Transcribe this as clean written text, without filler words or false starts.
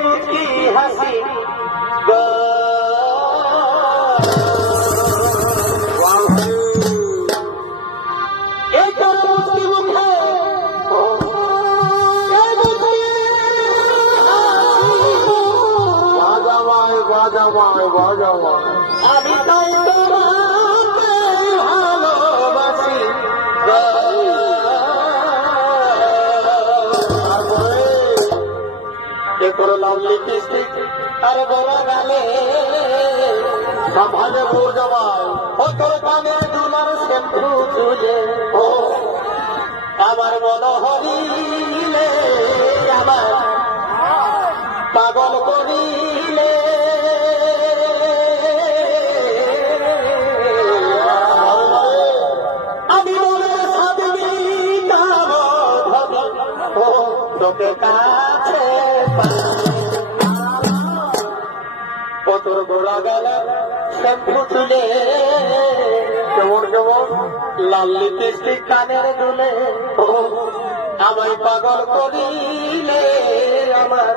মুচকি হাসি আমি তাই তোমাকে ভালোবাসি করলাম লিপস্টিক আর বড় গালে ভালো বোর জমায় ও তোর কানে দুলার শ্যাম্পু চুলে ও আমার মনোহরিলে আমার পাগল করিলে আমি বলে সাধবি কাম তোকে কাছে তোর গোড়া গেল শ্যাম্পু চুলে কেমন কেমন লাল লিপস্টিক কানের দুলে আমায় পাগল করিলে আমার